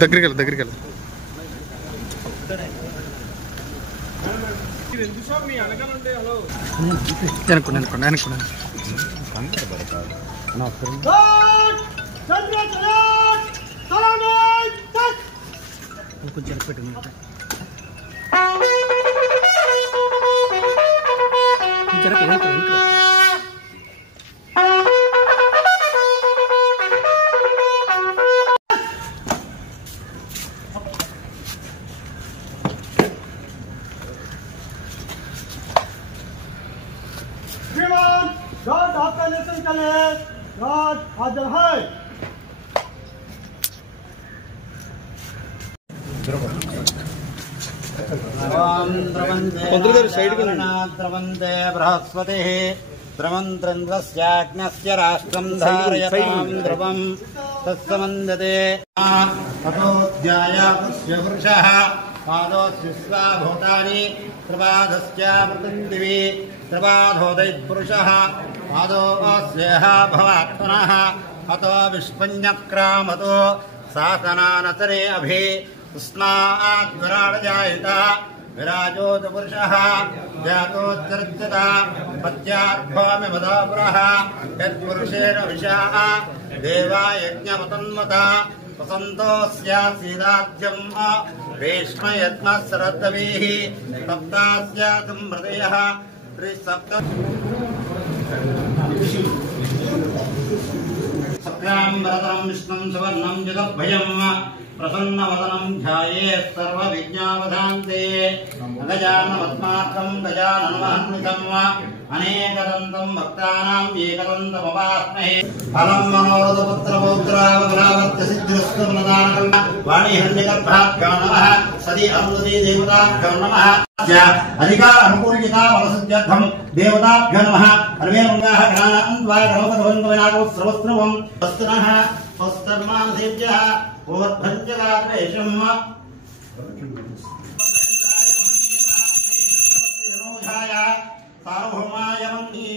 దగ్గరికి కొంచెం పెట్టింది द्रवन्ते बृहस्पति द्रवन्त्रन्द्रस्याग्नस्य राष्ट्रं धारयतां द्रवं तत्समन्दते ततोऽध्यायापुष्य पुरुषः पादोऽस्युस्वा भूतानि त्रिपादस्यामृतिन्दिवि त्रिपादोदैत्पुरुषः पादोऽस्येह भवात्मनः अतो विष्पञ्जक्रामतो सासनानचरे अभि तस्माद्विराडजायत विराजोदपुरुषः जातोच्चर्चता पत्याद्भवामि मदापुरः यत्पुरुषेण विशाः देवा यज्ञमतन्मता वसन्तो स्यासीदाद्यम् रेष्मयत्मः सरद्दवीः सप्तास्यातुं हृदयः त्रिसप्त सप्ताम्बरतरं विष्णुं सुवर्णं जगद्भयम् प्रसन्नवदनं ध्यायेत् सर्वविज्ञावधान्ते गजाननमस्माकं गजाननमहन्वितम् अनेकदन्तं भक्तानाम् एकदन्तमवाप्महे फलं मनोरथपुत्रपौत्रावग्रावत्यसिद्धिरस्तु प्रदानकं वाणीहन्यगर्भाभ्यो नमः सदि अमृते देवताभ्यो नमः अधिकार अनुकूलिता वरसिद्ध्यर्थं देवताभ्यो नमः सर्वेमङ्गाः गणानां द्वा गणपतवन्तो सर्वस्त्रवं वस्तुनः स्वस्तर्मानसेभ्यः ओर्भञ्जगात्रेशं सार्वभौमाय वन्दे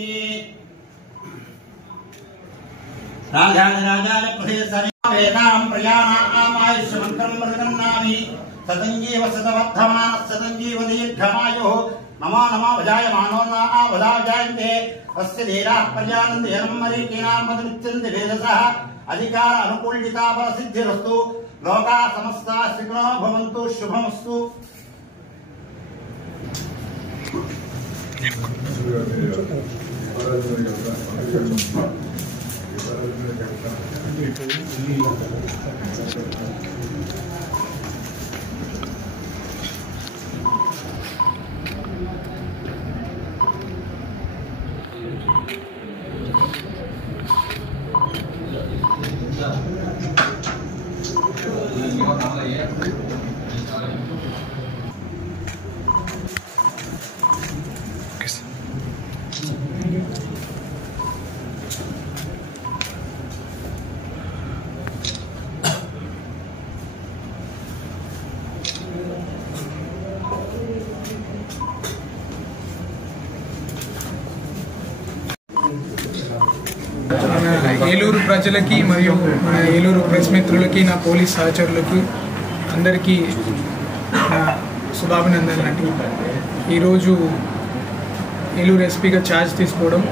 राजाय प्रदेशरिवेदां प्रयाणामायुष्यमन्त्रं मृगन्नामि सदञ्जीव सतवर्धमानः सदञ्जीव दीर्घमायुः नमो नमो भजायमानो भजायन्ते अस्य धीराः प्रजानन्ति यनं मरीचीनां मदमिच्छन्ति भेदसः अधिकार अनुकूलिता सिद्धिरस्तु लोका समस्ता सुखिनो भवन्तु शुभमस्तु ఏలూరు ప్రజలకి మరియు మన ఏలూరు ప్రెస్ మిత్రులకి నా పోలీస్ సహచరులకి అందరికీ నా శుభాభినందనలండి. ఈరోజు ఏలూరు ఎస్పీగా ఛార్జ్ తీసుకోవడం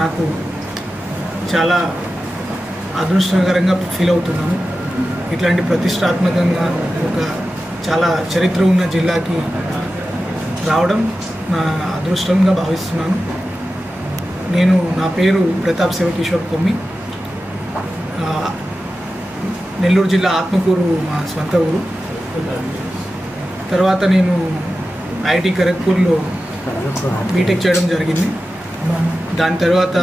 నాకు చాలా అదృష్టకరంగా ఫీల్ అవుతున్నాను. ఇట్లాంటి ప్రతిష్టాత్మకంగా ఒక చాలా చరిత్ర ఉన్న జిల్లాకి రావడం నా అదృష్టంగా భావిస్తున్నాను. నా పేరు ప్రతాప్ శివకిషోర్ కొమ్మి. నెల్లూరు జిల్లా ఆత్మకూరు మా స్వంత ఊరు. తర్వాత నేను ఐఐటి ఖరగ్పూర్లో బీటెక్ చేయడం జరిగింది. దాని తర్వాత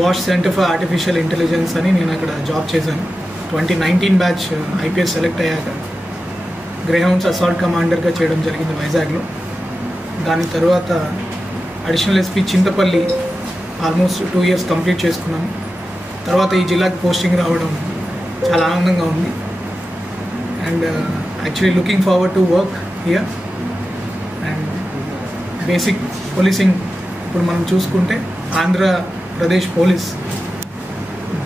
Bosch centre for artificial intelligence అని నేను అక్కడ జాబ్ చేశాను. 2019 బ్యాచ్ ఐపీఎస్ సెలెక్ట్ అయ్యాక గ్రేహౌండ్స్ అసాల్ట్ కమాండర్గా చేయడం జరిగింది వైజాగ్లో. దాని తర్వాత additional SP Chintapalli almost 2 years complete చేసుకున్నాను. తర్వాత ఈ జిల్లాకి పోస్టింగ్ రావడం చాలా ఆనందంగా ఉంది. And actually looking forward to work here. Basic policing ఇప్పుడు మనం చూసుకుంటే ఆంధ్రప్రదేశ్ పోలీస్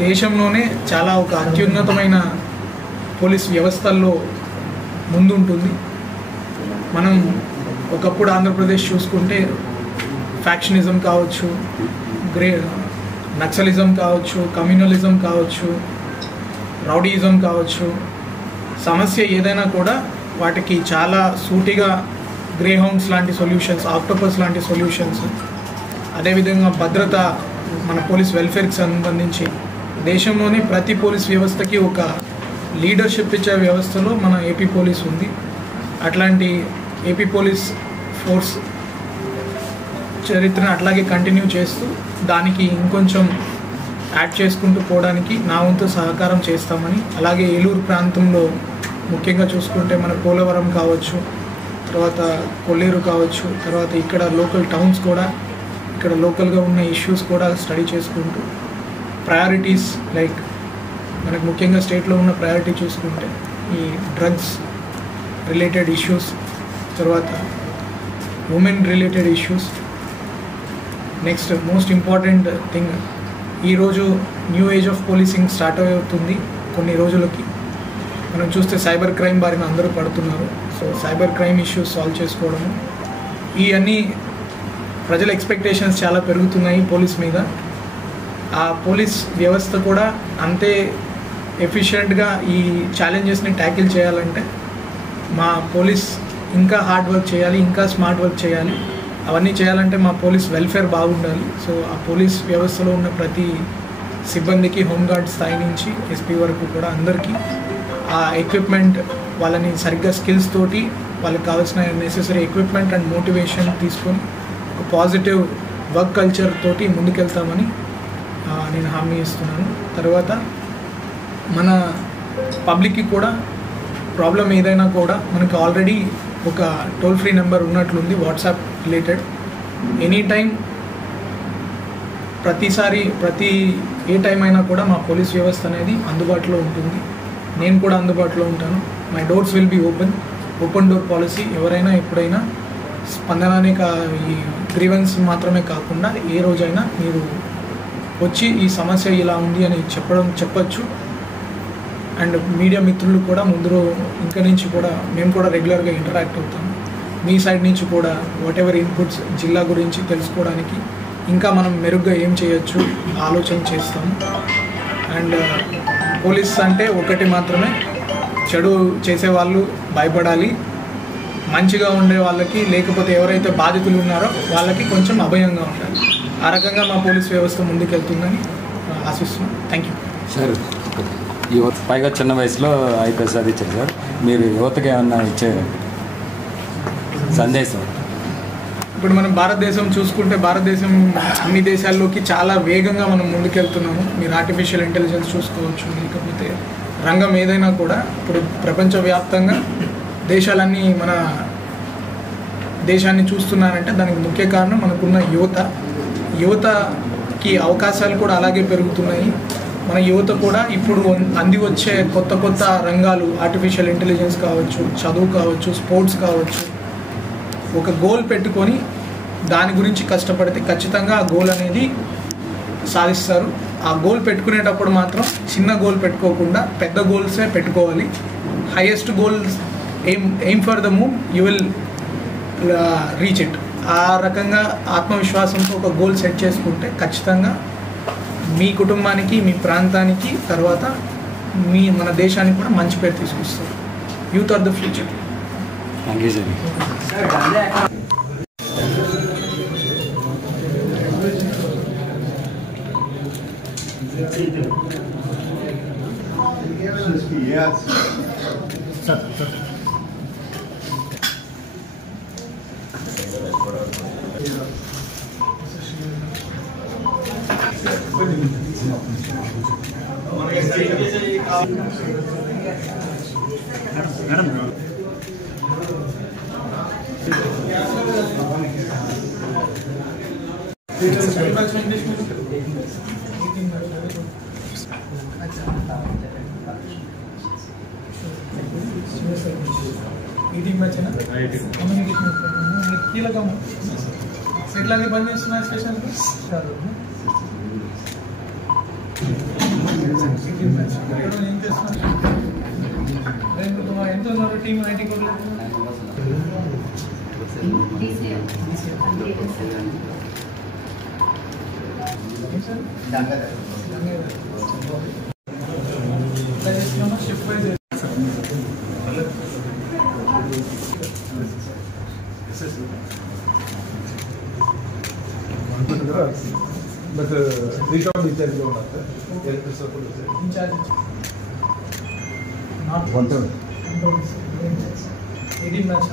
దేశంలోనే చాలా ఒక అత్యున్నతమైన పోలీస్ వ్యవస్థల్లో ముందుంటుంది. మనం ఒకప్పుడు ఆంధ్రప్రదేశ్ చూసుకుంటే ఫ్యాక్షనిజం కావచ్చు, నక్సలిజం కావచ్చు, కమ్యూనలిజం కావచ్చు, రౌడీయిజం కావచ్చు, సమస్య ఏదైనా కూడా వాటికి చాలా సూటిగా గ్రే హౌండ్స్ లాంటి సొల్యూషన్స్, ఆక్టోపస్ లాంటి సొల్యూషన్స్, అదేవిధంగా భద్రత, మన పోలీస్ వెల్ఫేర్కి సంబంధించి దేశంలోనే ప్రతి పోలీస్ వ్యవస్థకి ఒక లీడర్షిప్ ఇచ్చే వ్యవస్థలో మన ఏపీ పోలీస్ ఉంది. అట్లాంటి ఏపీ పోలీస్ ఫోర్స్ చరిత్రను అట్లాగే కంటిన్యూ చేస్తూ దానికి ఇంకొంచెం యాడ్ చేసుకుంటూ పోవడానికి నా వంతు సహకారం చేస్తామని, అలాగే ఏలూరు ప్రాంతంలో ముఖ్యంగా చూసుకుంటే మన పోలవరం కావచ్చు, తర్వాత కొల్లేరు కావచ్చు, తర్వాత ఇక్కడ లోకల్ టౌన్స్ కూడా, ఇక్కడ లోకల్గా ఉన్న ఇష్యూస్ కూడా స్టడీ చేసుకుంటూ ప్రయారిటీస్ లైక్ మనకు ముఖ్యంగా స్టేట్లో ఉన్న ప్రయారిటీ చూసుకుంటే ఈ డ్రగ్స్ రిలేటెడ్ ఇష్యూస్, తర్వాత women related issues, next most important thing ఈరోజు new age of policing start అవుతుంది. కొన్ని రోజులకి మనం చూస్తే సైబర్ క్రైమ్ బారిన అందరూ పడుతున్నారు. So cyber crime issues solve చేసుకోవడము, ఇవన్నీ ప్రజల ఎక్స్పెక్టేషన్స్ చాలా పెరుగుతున్నాయి పోలీస్ మీద. ఆ పోలీస్ వ్యవస్థ కూడా అంతే ఎఫిషియెంట్గా ఈ ఛాలెంజెస్ని ట్యాకిల్ చేయాలంటే మా పోలీస్ ఇంకా హార్డ్ వర్క్ చేయాలి, ఇంకా స్మార్ట్ వర్క్ చేయాలి. అవన్నీ చేయాలంటే మా పోలీస్ వెల్ఫేర్ బాగుండాలి. సో ఆ పోలీస్ వ్యవస్థలో ఉన్న ప్రతి సిబ్బందికి, హోంగార్డ్ స్థాయి నుంచి ఎస్పీ వరకు కూడా అందరికీ ఆ ఎక్విప్మెంట్, వాళ్ళని సరిగ్గా స్కిల్స్ తోటి వాళ్ళకి కావాల్సిన నెసెసరీ ఎక్విప్మెంట్ అండ్ మోటివేషన్ తీసుకొని ఒక పాజిటివ్ వర్క్ కల్చర్ తోటి ముందుకెళ్తామని నేను హామీ ఇస్తున్నాను. తర్వాత మన పబ్లిక్కి కూడా ప్రాబ్లం ఏదైనా కూడా మనకి ఆల్రెడీ ఒక టోల్ ఫ్రీ నెంబర్ ఉన్నట్లుంది వాట్సాప్ రిలేటెడ్. ఎనీ టైం, ప్రతి ఏ టైం అయినా కూడా మా పోలీస్ వ్యవస్థ అనేది అందుబాటులో ఉంటుంది. నేను కూడా అందుబాటులో ఉంటాను. My doors will be open door policy. ఎవరైనా ఎప్పుడైనా స్పందననే ఈ గ్రీవెన్స్ మాత్రమే కాకుండా ఏ రోజైనా మీరు వచ్చి ఈ సమస్య ఇలా ఉంది అని చెప్పచ్చు. అండ్ మీడియా మిత్రులు కూడా ఇంకా నుంచి కూడా మేము కూడా రెగ్యులర్గా ఇంటరాక్ట్ అవుతాము. మీ సైడ్ నుంచి కూడా వాట్ ఎవర్ ఇన్పుట్స్ జిల్లా గురించి తెలుసుకోవడానికి ఇంకా మనం మెరుగ్గా ఏం చేయొచ్చు ఆలోచన చేస్తాము. అండ్ పోలీస్ అంటే ఒకటి మాత్రమే, చెడు చేసేవాళ్ళు భయపడాలి, మంచిగా ఉండే వాళ్ళకి, లేకపోతే ఎవరైతే బాధితులు ఉన్నారో వాళ్ళకి కొంచెం అభయంగా ఉండాలి. ఆ రకంగా మా పోలీస్ వ్యవస్థ ముందుకెళ్తుందని ఆశిస్తున్నాం. Thank you sir. యువత పైగా చిన్న వయసులో ఐపీఎస్ సాధించారు సార్. మీరు యువతకి ఏమన్నా ఇచ్చే సందేశం? ఇప్పుడు మనం భారతదేశం చూసుకుంటే భారతదేశం అన్ని దేశాల్లోకి చాలా వేగంగా మనం ముందుకెళ్తున్నాము. మీరు ఆర్టిఫిషియల్ ఇంటెలిజెన్స్ చూసుకోవచ్చు, లేకపోతే రంగం ఏదైనా కూడా ఇప్పుడు ప్రపంచవ్యాప్తంగా దేశాలన్నీ మన దేశాన్ని చూస్తున్నారంటే దానికి ముఖ్య కారణం మనకున్న యువతకి అవకాశాలు కూడా అలాగే పెరుగుతున్నాయి. మన యువత కూడా ఇప్పుడు అంది వచ్చే కొత్త రంగాలు, ఆర్టిఫిషియల్ ఇంటెలిజెన్స్ కావచ్చు, చదువు కావచ్చు, స్పోర్ట్స్ కావచ్చు, ఒక గోల్ పెట్టుకొని దాని గురించి కష్టపడితే ఖచ్చితంగా ఆ గోల్ అనేది సాధిస్తారు. ఆ గోల్ పెట్టుకునేటప్పుడు మాత్రం చిన్న గోల్ పెట్టుకోకుండా పెద్ద గోల్సే పెట్టుకోవాలి. Highest goals aim for the move, you will reach it. ఆ రకంగా ఆత్మవిశ్వాసంతో ఒక గోల్ సెట్ చేసుకుంటే ఖచ్చితంగా మీ కుటుంబానికి, మీ ప్రాంతానికి, తర్వాత మన దేశానికి కూడా మంచి పేరు తీసుకొస్తారు. Youth are the future. Thank you sir. Meeting में कम्युनिकेशन కీలకము ఎట్లాగే బంద్ చేస్తున్నాయి స్టేషన్ ఏం చేస్తున్నారు ఎంత ఉన్నారు టీం ఐటీ కూడా షిఫ్ట్ వైజ్ బట్ రీషాప్ ఇన్ఛార్జ్లో ఉన్నారు ఇన్ఛార్జ్ నాట్ 18 మ్యాచ్